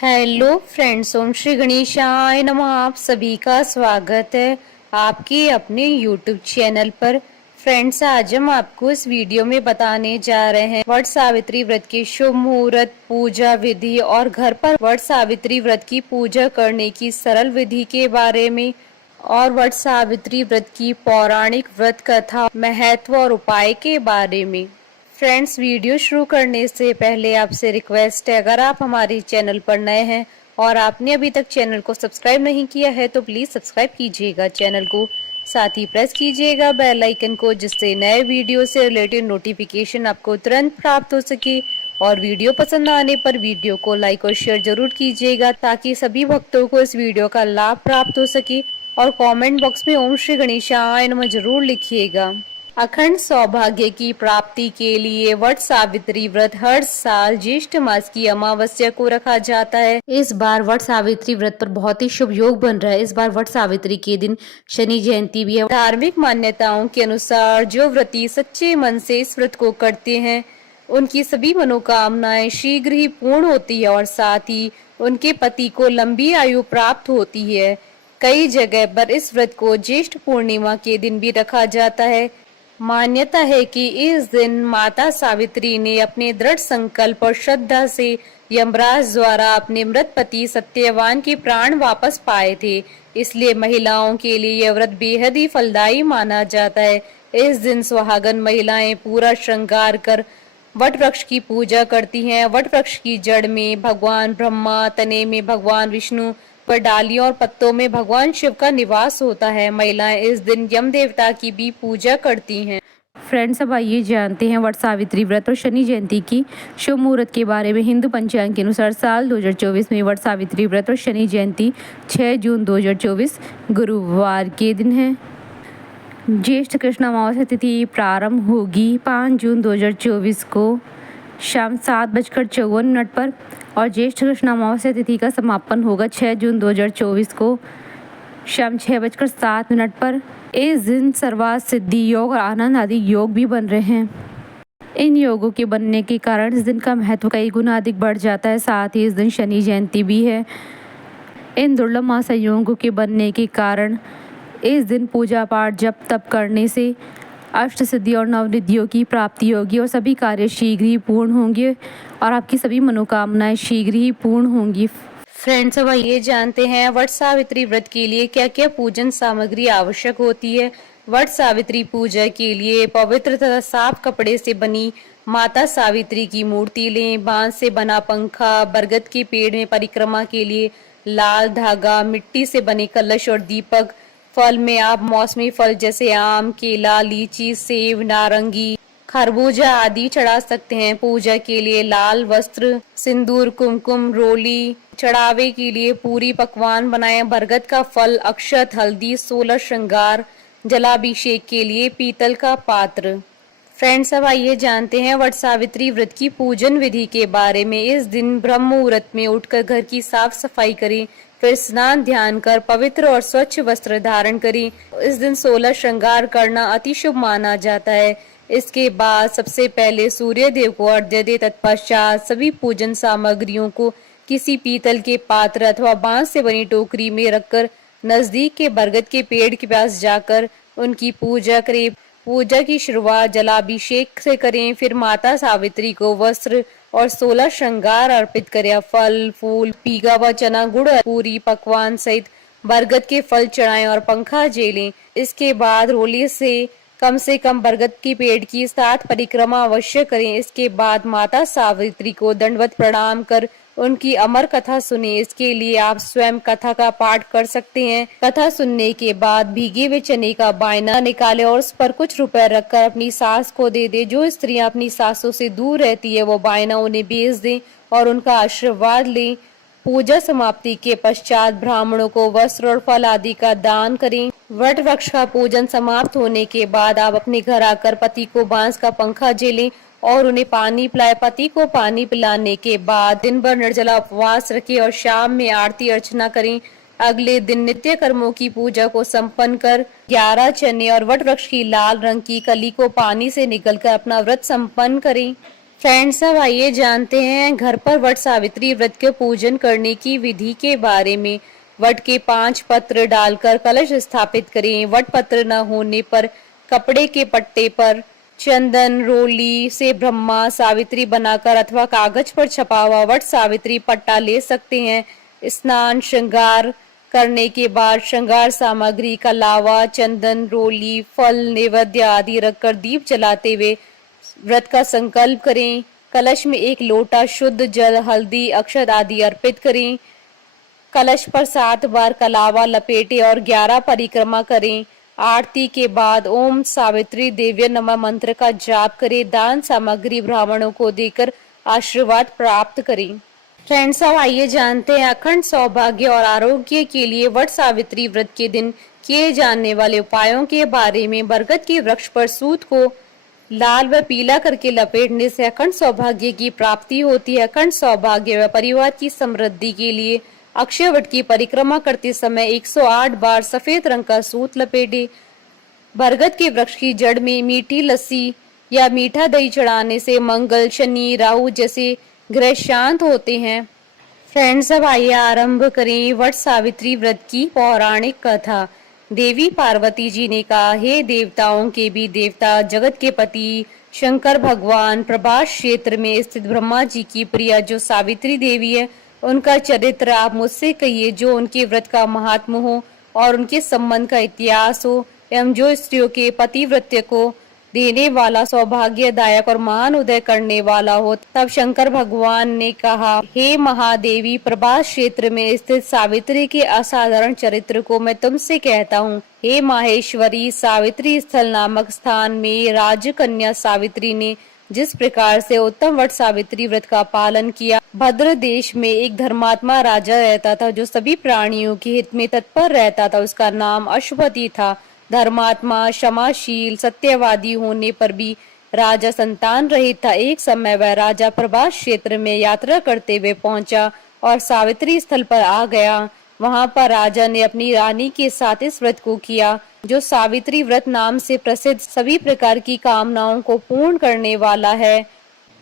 Hello friends, ओम श्री गणेशाय नमः। आप सभी का स्वागत है आपके अपने यूट्यूब चैनल पर। फ्रेंड्स, आज हम आपको इस वीडियो में बताने जा रहे हैं वट सावित्री व्रत के शुभ मुहूर्त, पूजा विधि और घर पर वट सावित्री व्रत की पूजा करने की सरल विधि के बारे में, और वट सावित्री व्रत की पौराणिक व्रत कथा, महत्व और उपाय के बारे में। फ्रेंड्स, वीडियो शुरू करने से पहले आपसे रिक्वेस्ट है, अगर आप हमारे चैनल पर नए हैं और आपने अभी तक चैनल को सब्सक्राइब नहीं किया है तो प्लीज़ सब्सक्राइब कीजिएगा चैनल को। साथ ही प्रेस कीजिएगा बेल आइकन को, जिससे नए वीडियो से रिलेटेड नोटिफिकेशन आपको तुरंत प्राप्त हो सके। और वीडियो पसंद आने पर वीडियो को लाइक और शेयर जरूर कीजिएगा, ताकि सभी भक्तों को इस वीडियो का लाभ प्राप्त हो सके। और कमेंट बॉक्स में ओम श्री गणेशाय नमः जरूर लिखिएगा। अखंड सौभाग्य की प्राप्ति के लिए वट सावित्री व्रत हर साल ज्येष्ठ मास की अमावस्या को रखा जाता है। इस बार वट सावित्री व्रत पर बहुत ही शुभ योग बन रहा है। इस बार वट सावित्री के दिन शनि जयंती भी है। धार्मिक मान्यताओं के अनुसार जो व्रती सच्चे मन से इस व्रत को करते हैं, उनकी सभी मनोकामनाएं शीघ्र ही पूर्ण होती है और साथ ही उनके पति को लंबी आयु प्राप्त होती है। कई जगह पर इस व्रत को ज्येष्ठ पूर्णिमा के दिन भी रखा जाता है। मान्यता है कि इस दिन माता सावित्री ने अपने दृढ़ संकल्प और श्रद्धा से यमराज द्वारा अपने मृत पति सत्यवान के प्राण वापस पाए थे। इसलिए महिलाओं के लिए यह व्रत बेहद ही फलदायी माना जाता है। इस दिन सुहागन महिलाएं पूरा श्रृंगार कर वट वृक्ष की पूजा करती हैं। वट वृक्ष की जड़ में भगवान ब्रह्मा, तने में भगवान विष्णु, पर डालियों और पत्तों में भगवान शिव का निवास होता है। महिलाएं इस दिन यम देवता की भी पूजा करती हैं। फ्रेंड्स, अब आइए जानते हैं वट सावित्री व्रत और शनि जयंती की शुभ मुहूर्त के बारे में। हिंदू पंचांग के अनुसार साल 2024 में वट सावित्री व्रत और शनि जयंती 6 जून 2024 गुरुवार के दिन है। ज्येष्ठ कृष्ण अमावस्या तिथि प्रारंभ होगी 5 जून 2024 को शाम 7:54 पर, और ज्येष्ठ कृष्ण अमावस्या तिथि का समापन होगा 6 जून 2024 को शाम 6:07 पर। इस दिन सर्वार्थ सिद्धि योग और आनंद आदि योग भी बन रहे हैं। इन योगों के बनने के कारण इस दिन का महत्व कई गुना अधिक बढ़ जाता है। साथ ही इस दिन शनि जयंती भी है। इन दुर्लभ महासंयोगों के बनने के कारण इस दिन पूजा पाठ जप तप करने से अष्ट सिद्धि और नवनिधियों की प्राप्ति होगी और सभी कार्य शीघ्र ही पूर्ण होंगे और आपकी सभी मनोकामनाएं शीघ्र ही पूर्ण होंगी। फ्रेंड्स, अब ये जानते हैं वट सावित्री व्रत के लिए क्या क्या पूजन सामग्री आवश्यक होती है। वट सावित्री पूजा के लिए पवित्र तथा साफ कपड़े से बनी माता सावित्री की मूर्ति लें। बांस से बना पंखा, बरगद के पेड़ में परिक्रमा के लिए लाल धागा, मिट्टी से बने कलश और दीपक। फल में आप मौसमी फल जैसे आम, केला, लीची, सेब, नारंगी, खरबूजा आदि चढ़ा सकते हैं। पूजा के लिए लाल वस्त्र, सिंदूर, कुमकुम, रोली। चढ़ावे के लिए पूरी पकवान बनाएं। बरगद का फल, अक्षत, हल्दी, 16 श्रृंगार। जलाभिषेक के लिए पीतल का पात्र। फ्रेंड्स, अब आइए जानते हैं वट सावित्री व्रत की पूजन विधि के बारे में। इस दिन ब्रह्म मुहूर्त में उठकर घर की साफ सफाई करें, फिर स्नान ध्यान कर पवित्र और स्वच्छ वस्त्र धारण करें। इस दिन 16 श्रृंगार करना अति शुभ माना जाता है। इसके बाद सबसे पहले सूर्य देव को अर्घ्य दे, तत्पश्चात सभी पूजन सामग्रियों को किसी पीतल के पात्र अथवा बांस से बनी टोकरी में रखकर नजदीक के बरगद के पेड़ के पास जाकर उनकी पूजा करें। पूजा की शुरुआत जलाभिषेक से करें, फिर माता सावित्री को वस्त्र और 16 श्रृंगार अर्पित करें। फल फूल, पीगा व चना, गुड़, पूरी पकवान सहित बरगद के फल चढ़ाएं और पंखा जेलें। इसके बाद रोली से कम बरगद के पेड़ की 7 परिक्रमा अवश्य करें। इसके बाद माता सावित्री को दंडवत प्रणाम कर उनकी अमर कथा सुने। इसके लिए आप स्वयं कथा का पाठ कर सकते हैं। कथा सुनने के बाद भीगे हुए चने का बायना निकाले और उस पर कुछ रुपए रखकर अपनी सास को दे दे। जो स्त्रियां अपनी सासों से दूर रहती है वो बायना उन्हें भेज दें और उनका आशीर्वाद लें। पूजा समाप्ति के पश्चात ब्राह्मणों को वस्त्र और फल आदि का दान करें। वट वृक्ष का पूजन समाप्त होने के बाद आप अपने घर आकर पति को बांस का पंखा झेलें और उन्हें पानी पिलाए। पति को पानी पिलाने के बाद दिन भर निर्जला उपवास रखें और शाम में आरती अर्चना करें। अगले दिन नित्य कर्मों की पूजा को संपन्न कर 11 चने और वट वृक्ष की लाल रंग की कली को पानी से निकलकर अपना व्रत संपन्न करें। फ्रेंड्स, अब आइए जानते हैं घर पर वट सावित्री व्रत के पूजन करने की विधि के बारे में। वट के 5 पत्र डालकर कलश स्थापित करें। वट पत्र न होने पर कपड़े के पट्टे पर चंदन रोली से ब्रह्मा सावित्री बनाकर अथवा कागज पर छपा हुआ वट सावित्री पट्टा ले सकते हैं। स्नान श्रृंगार करने के बाद श्रृंगार सामग्री का लावा, चंदन, रोली, फल, नैवेद्य आदि रखकर दीप जलाते हुए व्रत का संकल्प करें। कलश में 1 लोटा शुद्ध जल, हल्दी, अक्षत आदि अर्पित करें। कलश पर 7 बार कलावा लपेटे और 11 परिक्रमा करें। आरती के बाद ओम सावित्री देव्य नमः मंत्र का जाप करें। दान सामग्री ब्राह्मणों को देकर आशीर्वाद प्राप्त करें। फ्रेंड्स, अब आइए जानते हैं अखंड सौभाग्य और आरोग्य के लिए वट सावित्री व्रत के दिन किए जाने वाले उपायों के बारे में। बरगद के वृक्ष पर सूत को लाल व पीला करके लपेटने से अखंड सौभाग्य की प्राप्ति होती है। अखंड सौभाग्य व परिवार की समृद्धि के लिए अक्षय वट की परिक्रमा करते समय 108 बार सफेद रंग का सूत लपेटे। बरगद के वृक्ष की जड़ में मीठी लस्सी या मीठा दही चढ़ाने से मंगल, शनि, राहु जैसे ग्रह शांत होते हैं। फ्रेंड्स, अब आइए आरंभ करें वट सावित्री व्रत की पौराणिक कथा। देवी पार्वती जी ने कहा, हे देवताओं के भी देवता, जगत के पति शंकर भगवान, प्रभास क्षेत्र में स्थित ब्रह्मा जी की प्रिया जो सावित्री देवी है, उनका चरित्र आप मुझसे कहिए, जो उनके व्रत का महात्म हो और उनके संबंध का इतिहास हो, एवं जो स्त्रियों के पतिव्रत्य को देने वाला, सौभाग्यदायक और महान उदय करने वाला हो। तब शंकर भगवान ने कहा, हे महादेवी, प्रभास क्षेत्र में स्थित सावित्री के असाधारण चरित्र को मैं तुमसे कहता हूँ। हे माहेश्वरी, सावित्री स्थल नामक स्थान में राजकन्या सावित्री ने जिस प्रकार से उत्तम वट सावित्री व्रत का पालन किया। भद्र देश में एक धर्मात्मा राजा रहता था जो सभी प्राणियों के हित में तत्पर रहता था। उसका नाम अश्वपति था। धर्मात्मा, क्षमाशील, सत्यवादी होने पर भी राजा संतान रहित था। एक समय वह राजा प्रभास क्षेत्र में यात्रा करते हुए पहुंचा और सावित्री स्थल पर आ गया। वहां पर राजा ने अपनी रानी के साथ इस व्रत को किया, जो सावित्री व्रत नाम से प्रसिद्ध सभी प्रकार की कामनाओं को पूर्ण करने वाला है।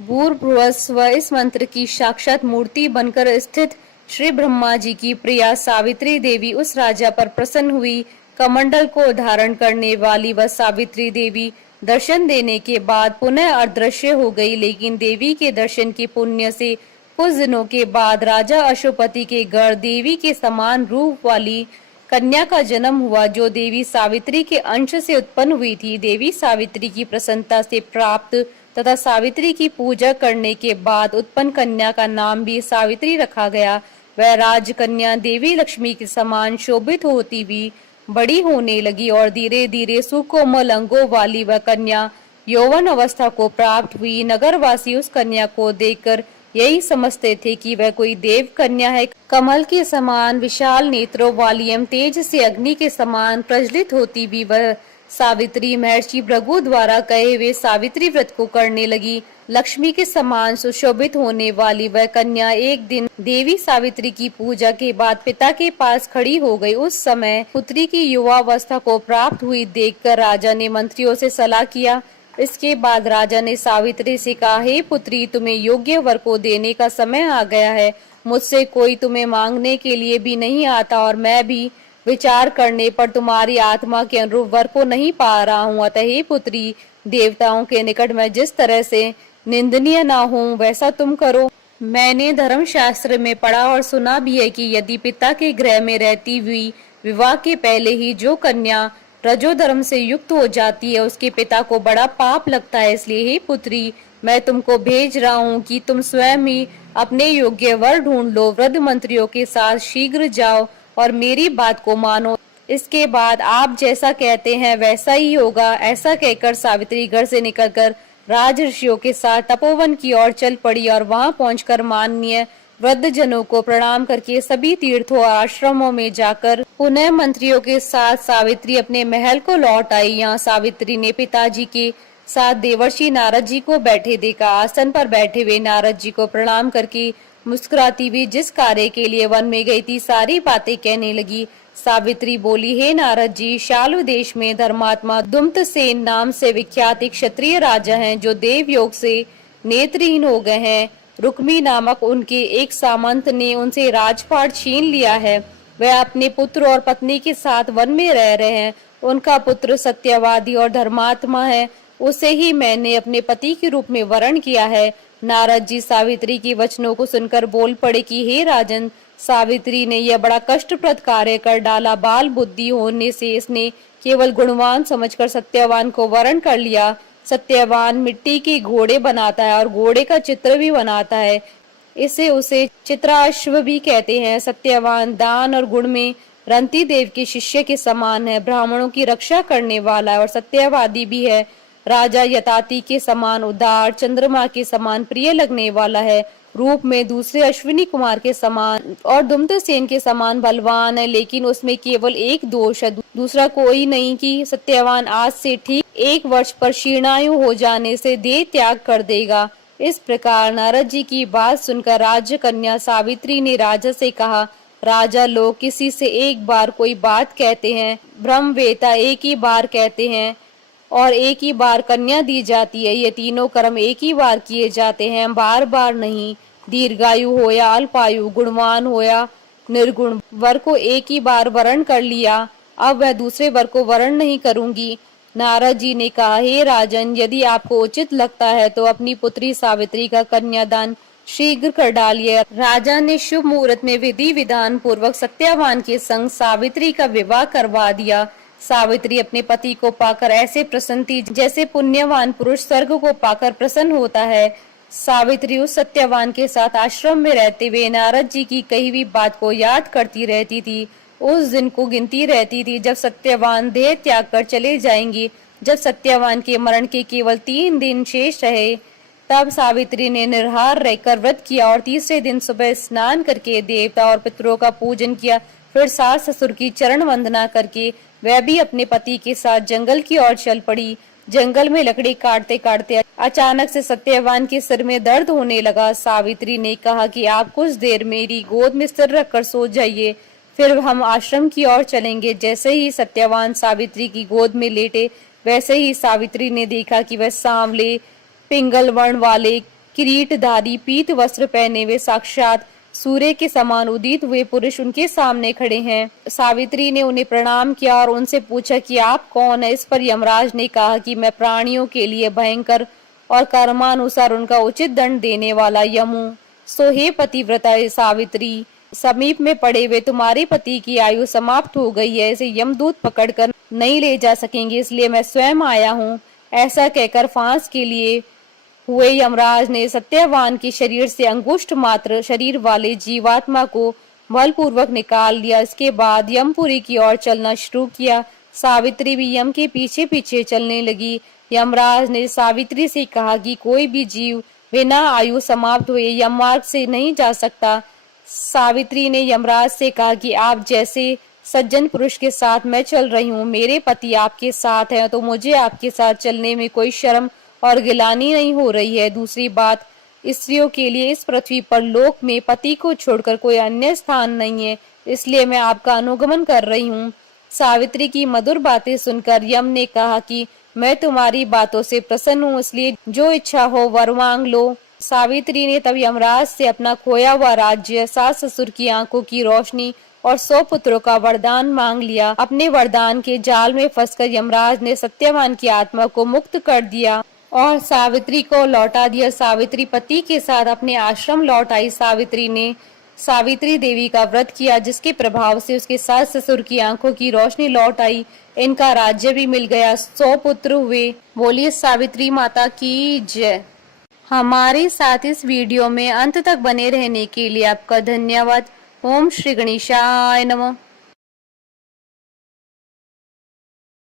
भूर्भुवस्व इस मंत्र की साक्षात मूर्ति बनकर स्थित श्री ब्रह्मा जी की प्रिया सावित्री देवी उस राजा पर प्रसन्न हुई। कमंडल को धारण करने वाली वह सावित्री देवी दर्शन देने के बाद पुनः अदृश्य हो गई। लेकिन देवी के दर्शन के पुण्य से कुछ दिनों के बाद राजा अशोपति के घर देवी के समान रूप वाली कन्या का जन्म हुआ, जो देवी सावित्री के अंश से उत्पन्न हुई थी। देवी सावित्री की प्रसन्नता से प्राप्त तथा सावित्री की पूजा करने के बाद उत्पन्न कन्या का नाम भी सावित्री रखा गया। वह राजकन्या देवी लक्ष्मी के समान शोभित होती हुई बड़ी होने लगी और धीरे धीरे सुकोमल अंगों वाली वह कन्या यौवन अवस्था को प्राप्त हुई। नगरवासी उस कन्या को देखकर यही समझते थे कि वह कोई देव कन्या है। कमल के समान विशाल नेत्रों वाली एवं तेज से अग्नि के समान प्रज्वलित होती भी वह सावित्री महर्षि भृगु द्वारा कहे हुए सावित्री व्रत को करने लगी। लक्ष्मी के समान सुशोभित होने वाली वह कन्या एक दिन देवी सावित्री की पूजा के बाद पिता के पास खड़ी हो गई। उस समय पुत्री की युवावस्था को प्राप्त हुई देखकर राजा ने मंत्रियों से सलाह किया। इसके बाद राजा ने सावित्री से कहा, हे पुत्री, तुम्हें योग्य वर को देने का समय आ गया है। मुझसे कोई तुम्हें मांगने के लिए भी नहीं आता और मैं भी विचार करने पर तुम्हारी आत्मा के अनुरूप वर को नहीं पा रहा हूँ। अतः हे पुत्री, देवताओं के निकट मैं जिस तरह से निंदनीय ना हूँ वैसा तुम करो। मैंने धर्म शास्त्र में पढ़ा और सुना भी है कि यदि पिता के गृह में रहती हुई विवाह के पहले ही जो कन्या रजोधर्म से युक्त हो जाती है उसके पिता को बड़ा पाप लगता है। इसलिए हे पुत्री, मैं तुमको भेज रहा हूँ कि तुम स्वयं ही अपने योग्य वर ढूंढ लो। वृद्ध मंत्रियों के साथ शीघ्र जाओ और मेरी बात को मानो। इसके बाद आप जैसा कहते हैं वैसा ही होगा। ऐसा कहकर सावित्री घर से निकलकर राज ऋषियों के साथ तपोवन की ओर चल पड़ी और वहां पहुंचकर माननीय वृद्ध जनों को प्रणाम करके सभी तीर्थों और आश्रमों में जाकर पुनः मंत्रियों के साथ सावित्री अपने महल को लौट आई। यहाँ सावित्री ने पिताजी के साथ देवर्षि नारद जी को बैठे देखा। आसन पर बैठे हुए नारद जी को प्रणाम करके मुस्कुराती हुई जिस कार्य के लिए वन में गई थी सारी बातें कहने लगी। सावित्री बोली, हे नारद जी, शाल्व देश में धर्मात्मा दुम्त सेन नाम से विख्यात एक क्षत्रिय राजा हैं, जो देव योग से नेत्रहीन हो गए हैं। रुक्मी नामक उनके एक सामंत ने उनसे राजपाट छीन लिया है। वह अपने पुत्र और पत्नी के साथ वन में रह रहे हैं। उनका पुत्र सत्यवादी और धर्मात्मा है। उसे ही मैंने अपने पति के रूप में वरण किया है। नारद जी सावित्री के वचनों को सुनकर बोल पड़े कि हे राजन, सावित्री ने यह बड़ा कष्टप्रद कार्य कर डाला। बाल बुद्धि होने से इसने केवल गुणवान समझकर सत्यवान को वरण कर लिया। सत्यवान मिट्टी के घोड़े बनाता है और घोड़े का चित्र भी बनाता है। इसे उसे चित्राश्व भी कहते हैं। सत्यवान दान और गुण में रंती देव के शिष्य के समान है। ब्राह्मणों की रक्षा करने वाला है और सत्यवादी भी है। राजा यताति के समान उदार, चंद्रमा के समान प्रिय लगने वाला है। रूप में दूसरे अश्विनी कुमार के समान और दुम्तसेन के समान बलवान है, लेकिन उसमें केवल एक दोष है, दूसरा कोई नहीं कि सत्यवान आज से ठीक 1 वर्ष पर शीर्णायु हो जाने से देह त्याग कर देगा। इस प्रकार नारद जी की बात सुनकर राज्य कन्या सावित्री ने राजा से कहा, राजा, लोग किसी से एक बार कोई बात कहते हैं, ब्रह्मवेता एक ही बार कहते हैं और एक ही बार कन्या दी जाती है। ये तीनों कर्म एक ही बार किए जाते हैं, बार बार नहीं। दीर्घायु हो या अल्पायु, गुणवान हो या निर्गुण, वर को एक ही बार वरण कर लिया, अब वह दूसरे वर को वरण नहीं करूंगी। नारद जी ने कहा, हे राजन, यदि आपको उचित लगता है तो अपनी पुत्री सावित्री का कन्यादान शीघ्र कर डालिए। राजा ने शुभ मुहूर्त में विधि विधान पूर्वक सत्यवान के संग सावित्री का विवाह करवा दिया। सावित्री अपने पति को पाकर ऐसे प्रसन्न थी जैसे पुण्यवान पुरुष स्वर्ग को पाकर प्रसन्न होता है। सावित्री उस सत्यवान के साथ आश्रम में रहते हुए नारद जी की कही हुई बात को याद करती रहती थी। उस दिन को गिनती रहती थी जब सत्यवान देह त्याग कर चले जाएंगे। जब सत्यवान के मरण के केवल 3 दिन शेष रहे, तब सावित्री ने निर्हार रहकर व्रत किया और तीसरे दिन सुबह स्नान करके देवता और पितरों का पूजन किया। फिर सास ससुर की चरण वंदना करके वह भी अपने पति के साथ जंगल की ओर चल पड़ी। जंगल में लकड़ी काटते काटते अचानक से सत्यवान के सिर में दर्द होने लगा। सावित्री ने कहा कि आप कुछ देर मेरी गोद में सिर रखकर सो जाइए, फिर हम आश्रम की ओर चलेंगे। जैसे ही सत्यवान सावित्री की गोद में लेटे, वैसे ही सावित्री ने देखा कि वह सांवले पिंगल वर्ण वाले किरीटधारी पीत वस्त्र पहने हुए साक्षात सूर्य के समान उदित हुए पुरुष उनके सामने खड़े हैं। सावित्री ने उन्हें प्रणाम किया और उनसे पूछा कि आप कौन है। इस पर यमराज ने कहा कि मैं प्राणियों के लिए भयंकर और कर्मानुसार उनका उचित दंड देने वाला यमू। सो हे पतिव्रता सावित्री, समीप में पड़े हुए तुम्हारे पति की आयु समाप्त हो गई है, इसे यमदूत पकड़कर नहीं ले जा सकेंगे, इसलिए मैं स्वयं आया हूँ। ऐसा कहकर फांस के लिए हुए यमराज ने सत्यवान के शरीर से अंगुष्ठ मात्र शरीर वाले जीवात्मा को बलपूर्वक निकाल दिया। इसके बाद यमपुरी की ओर चलना शुरू किया। सावित्री भी यम के पीछे पीछे चलने लगी। यमराज ने सावित्री से कहा कि कोई भी जीव बिना आयु समाप्त हुए यम मार्ग से नहीं जा सकता। सावित्री ने यमराज से कहा कि आप जैसे सज्जन पुरुष के साथ मैं चल रही हूँ, मेरे पति आपके साथ हैं, तो मुझे आपके साथ चलने में कोई शर्म और गिलानी नहीं हो रही है। दूसरी बात, स्त्रियों के लिए इस पृथ्वी पर लोक में पति को छोड़कर कोई अन्य स्थान नहीं है, इसलिए मैं आपका अनुगमन कर रही हूँ। सावित्री की मधुर बातें सुनकर यम ने कहा कि मैं तुम्हारी बातों से प्रसन्न हूँ, इसलिए जो इच्छा हो वर मांग लो। सावित्री ने तब यमराज से अपना खोया हुआ राज्य, सास ससुर की आंखों की रोशनी और 100 पुत्रों का वरदान मांग लिया। अपने वरदान के जाल में फंसकर यमराज ने सत्यवान की आत्मा को मुक्त कर दिया और सावित्री को लौटा दिया। सावित्री पति के साथ अपने आश्रम लौट आई। सावित्री ने सावित्री देवी का व्रत किया, जिसके प्रभाव से उसके सास ससुर की आंखों की रोशनी लौट आई। इनका राज्य भी मिल गया, 100 पुत्र हुए। बोलिए सावित्री माता की जय। हमारे साथ इस वीडियो में अंत तक बने रहने के लिए आपका धन्यवाद। ओम श्री गणेशाय नमः।